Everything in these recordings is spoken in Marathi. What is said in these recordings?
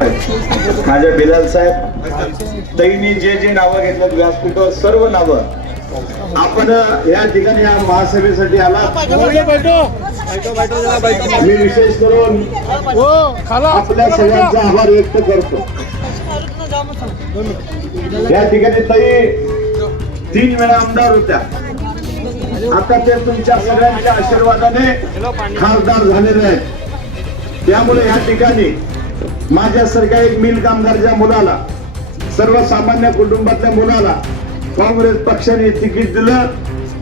माझ्या बिलाल साहेब तईनी जे जे नावं घेतलं व्यासपीठावर सर्व नावं आपण या ठिकाणी या महासभेसाठी आला। मी विशेष करून आपल्या सगळ्यांचा आभार व्यक्त करतो। या ठिकाणी ताई 3 वेळा आमदार होत्या, आता ते तुमच्या सगळ्यांच्या आशीर्वादाने खासदार झालेले आहेत। त्यामुळे या ठिकाणी माझ्यासारख्या एक मिल कामगारच्या मुलाला, सर्वसामान्य कुटुंबातल्या मुलाला काँग्रेस पक्षाने तिकीट दिलं,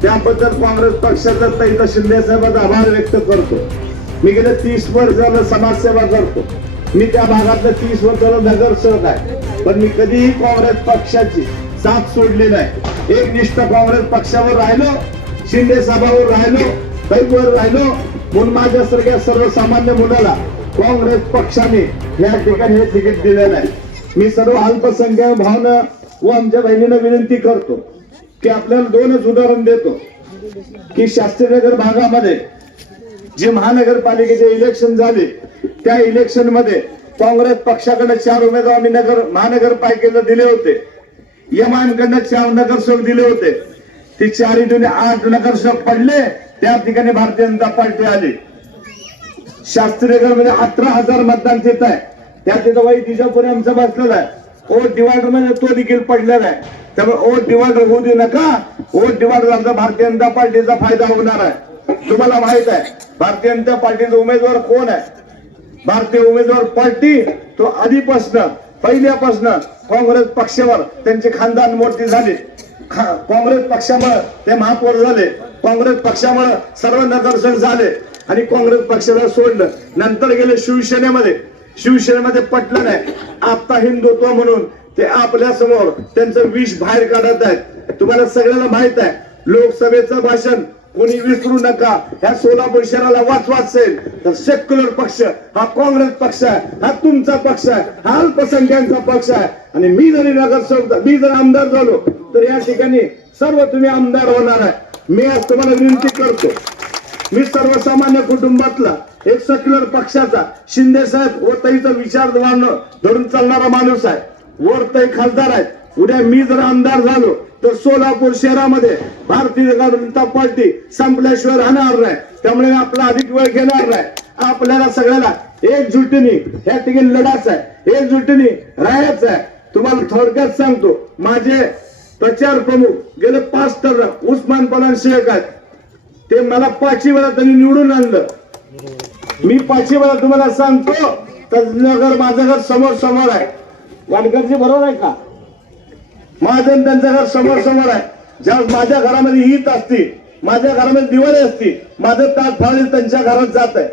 त्याबद्दल काँग्रेस पक्षाचा ताईला शिंदे साहेबांचा आभार व्यक्त करतो। मी गेले 30 वर्ष झालं समाजसेवा करतो, मी त्या भागातलं 30 वर्ष झालं नगरसेवक आहे, पण मी कधीही काँग्रेस पक्षाची साथ सोडली नाही। एक निष्ठ काँग्रेस पक्षावर राहिलो, शिंदे साहेबांवर राहिलो, ताईवर राहिलो, म्हणून माझ्यासारख्या सर्वसामान्य मुलाला काँग्रेस पक्षाने या ठिकाणी हे तिकीट दिलेलं आहे। मी सर्व अल्पसंख्याक भावना व आमच्या बहिणींना विनंती करतो की आपल्याला 2च उदाहरण देतो की शास्त्रीनगर भागामध्ये जे महानगरपालिकेचे इलेक्शन झाले, त्या इलेक्शन मध्ये काँग्रेस पक्षाकडे 4 उमेदवार आम्ही महानगरपालिकेला दिले होते, एमआयएम कडनं 4 नगरसेवक दिले होते। ती 4 दुने 8 नगरसेवक पडले, त्या ठिकाणी भारतीय जनता पार्टी आली। शास्त्रीनगर मध्ये 18,000 मतदान तिथं आहे, त्या तिथं वाई तिच्यापुढे आमचं बसलेलं आहे। वोट डिवायडर मध्ये तो देखील पडलेला आहे, त्यामुळे वोट डिवायडर होऊ देऊ नका। वोट डिवायडर आमचा भारतीय जनता पार्टीचा फायदा होणार आहे। तुम्हाला माहित आहे भारतीय जनता पार्टीचा उमेदवार कोण आहे? भारतीय उमेदवार पार्टी तो आधीपासून पहिल्यापासून काँग्रेस पक्षावर त्यांचे खानदान मोठी झाले, काँग्रेस पक्षामुळे ते महापौर झाले, काँग्रेस पक्षामुळे सर्व नगरसेवक झाले आणि काँग्रेस पक्षाला सोडलं, नंतर गेले शिवसेनेमध्ये पटलं नाही। आता हिंदुत्व म्हणून ते आपल्या समोर त्यांचं विष बाहेर काढत आहेत। तुम्हाला सगळ्यांना माहित आहे लोकसभेचं भाषण कोणी विसरू नका। ह्या सोलापूर शहराला वाचवा असेल तर सेक्युलर पक्ष हा काँग्रेस पक्ष आहे, हा तुमचा पक्ष आहे, हा अल्पसंख्याकांचा पक्ष आहे। आणि मी जरी नगरसेवक, मी जर आमदार झालो तर या ठिकाणी सर्व तुम्ही आमदार होणार आहे। मी आज तुम्हाला विनंती करतो, मी सर्वसामान्य कुटुंबातला एक सेक्युलर पक्षाचा शिंदे साहेब व ताईचा विचार धरून चालणारा माणूस आहे। वर ताई खासदार आहेत, उद्या मी जर आमदार झालो तर सोलापूर शहरामध्ये भारतीय जनता पार्टी संपल्याशिवाय राहणार नाही। त्यामुळे आपला अधिक वेळ घेणार नाही, आपल्याला सगळ्याला एकजुटीने या ठिकाणी लढायचं आहे, एकजुटीने राहायचं आहे। तुम्हाला थोडक्यात सांगतो, माझे प्रचार प्रमुख गेले 5 टर्म उस्मान पलान शेख आहेत, ते मला 5 वेळा त्यांनी निवडून आणलं। मी 5 वेळा तुम्हाला सांगतो, तर माझं घर समोर आहे, वाडकरची बरोबर आहे का? माझं त्यांचं घर समोर आहे। ज्या माझ्या घरामध्ये ईद असती, माझ्या घरामध्ये दिवाळी असती, माझं ताट फाळी त्यांच्या घरात जात आहे,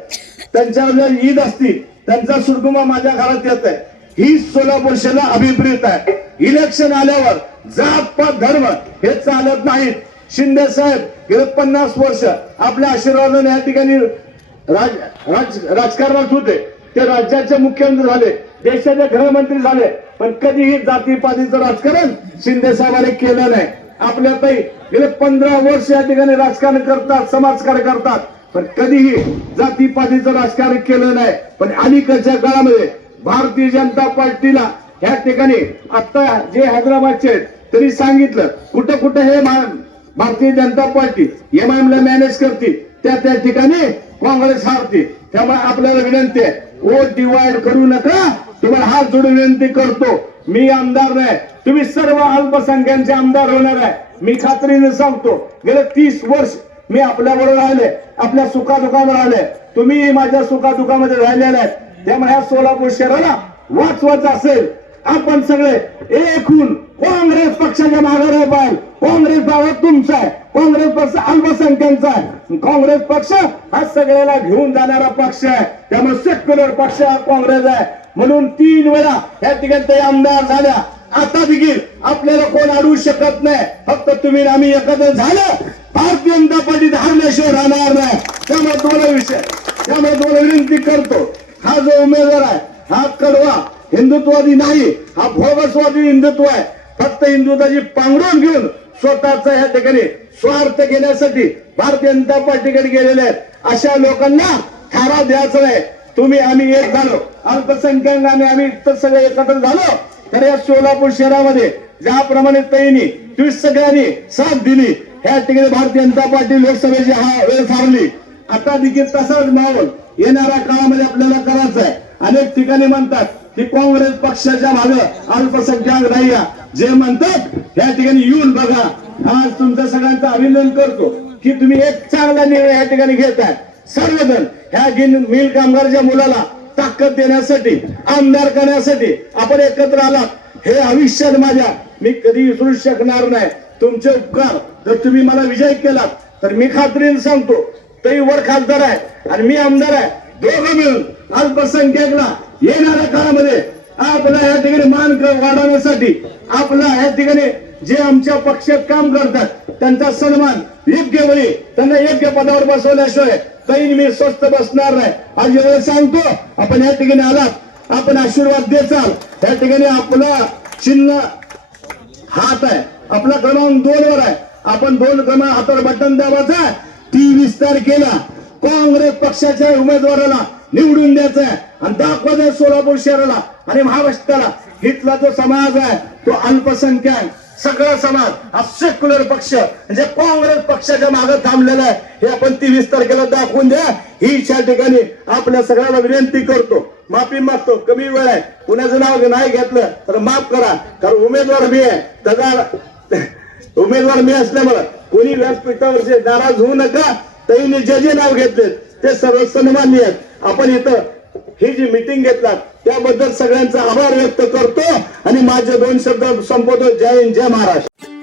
त्यांच्या ईद असती, त्यांचा सुरकुमा माझ्या घरात येत आहे। ही सोलापूर शहराला अभिप्रेत आहे। इलेक्शन आल्यावर जात पात धर्म हे चालत नाहीत। शिंदे साहेब गेले 50 वर्ष आपल्या आशीर्वादाने या ठिकाणी राजकारणात होते, ते राज्याचे मुख्यमंत्री झाले, देशाचे गृहमंत्री झाले, पण कधीही जातीपातीचं राजकारण शिंदे साहेबांनी केलं नाही। आपल्या ताई गेले 15 वर्ष या ठिकाणी राजकारण करतात, समाजकार्य करतात, पण कधीही जातीपातीचं राजकारण केलं नाही। पण अलीकडच्या काळामध्ये भारतीय जनता पार्टीला या ठिकाणी आता जे हैदराबादचे आहेत तरी सांगितलं कुठं कुठं हे भारतीय जनता पार्टी एमआयएम ला मॅनेज करते, त्या ठिकाणी काँग्रेस हारते। त्यामुळे आपल्याला विनंती आहे, वोट डिवाइड करू नका। तुम्हाला हात जोडून विनंती करतो, मी आमदार नाही, तुम्ही सर्व अल्पसंख्याकांचे आमदार होणार आहे। मी खात्रीने सांगतो, गेले 30 वर्ष मी आपल्याबरोबर राहिले, आपल्या सुखादुखामध्ये राहिले, तुम्ही माझ्या सुखादुखामध्ये राहिलेले आहेत। त्यामुळे ह्या सोलापूर शहराला वाचवायचं असेल, आपण सगळे एक होऊन काँग्रेस पक्षाच्या मागे राहाल। काँग्रेस बाबा तुमचा आहे, काँग्रेस पक्ष अल्पसंख्याकांचा आहे, काँग्रेस पक्ष हा सगळ्याला घेऊन जाणारा पक्ष आहे। त्यामुळे सेक्युलर पक्ष हा काँग्रेस आहे, म्हणून 3 वेळा या ठिकाणी ते आमदार झाल्या। आता देखील आपल्याला कोण अडवू शकत नाही, फक्त तुम्ही आम्ही एकत्र झालं, भारतीय जनता पार्टी हारल्याशिवाय राहणार नाही। त्यामुळे तुम्हाला विनंती करतो, हा जो उमेदवार आहे हा कडवा हिंदुत्ववादी नाही, हा भोगसवादी हिंदुत्व आहे। फक्त हिंदुत्वाची पांघरून घेऊन स्वतःचा या ठिकाणी स्वार्थ घेण्यासाठी भारतीय जनता पार्टीकडे गेलेले आहेत। अशा लोकांना थारा द्यायचा नाही। तुम्ही आम्ही एक झालो, अल्पसंख्याक आम्ही तर सगळे एकत्र झालो, तर या सोलापूर शहरामध्ये ज्याप्रमाणे तैनी तुम्ही सगळ्यांनी साथ दिली, ह्या ठिकाणी भारतीय जनता पार्टी लोकसभेची हा वेळ सारली. आता देखील तसाच माहोल येणाऱ्या काळामध्ये आपल्याला करायचा आहे. अनेक ठिकाणी म्हणतात की काँग्रेस पक्षाच्या मागे अल्पसंख्याक नाही, जे म्हणतात या ठिकाणी येऊन बघा. आज तुमचं सगळ्यांचं अभिनंदन करतो की तुम्ही एक चांगला निर्णय या ठिकाणी घेताय. सर्वजण ह्या मिल कामगारच्या मुलाला ताकद देण्यासाठी, आमदार करण्यासाठी आपण एकत्र आलात. हे आयुष्यात माझ्या मी कधी विसरू शकणार नाही. तुमचे उपकार जर तुम्ही मला विजय केलात तर मी खात्रीने सांगतो, तरी वर खासदार आहे आणि मी आमदार आहे, दोघं मिळून अल्पसंख्याकला येणाऱ्या काळामध्ये आपला या ठिकाणी मान वाढवण्यासाठी, आपला या ठिकाणी जे आमच्या पक्षात काम करतात त्यांचा सन्मान योग्य वेळी त्यांना योग्य पदावर बसवल्याशिवाय काही मी स्वस्त बसणार नाही. आज एवढं सांगतो, आपण या ठिकाणी आलात, आपण आशीर्वाद देचाल. या ठिकाणी आपला चिन्ह हात आहे, आपला क्रमांक 2 वर आहे. आपण 2 क्रमांक हातावर बटन दाबायचं, 23 तारखेला काँग्रेस पक्षाच्या उमेदवाराला निवडून द्यायचं आहे आणि दाखवायचं सोलापूर शहराला आणि महाराष्ट्राला इथला जो समाज आहे तो अल्पसंख्याक सगळा समाज हा सेक्युलर पक्ष म्हणजे काँग्रेस पक्षाच्या मागे थांबलेला आहे. हे आपण 23 तारखेला दाखवून द्या. ही या ठिकाणी आपल्या सगळ्यांना विनंती करतो, माफी मागतो. कमी वेळ आहे, कुणाचं नाव नाही घेतलं तर माफ करा, कारण उमेदवार मी आहे. त्याचा उमेदवार मी असल्यामुळे कोणी व्यासपीठावरचे नाराज होऊ नका. त्यांनी जे नाव घेतले ते सर्व सन्मान्य आहेत. आपण इथं ही जी मीटिंग घेतलात त्याबद्दल सगळ्यांचा आभार व्यक्त करतो आणि माझे 2 शब्द संपवतो. जय हिंद, जय महाराष्ट्र.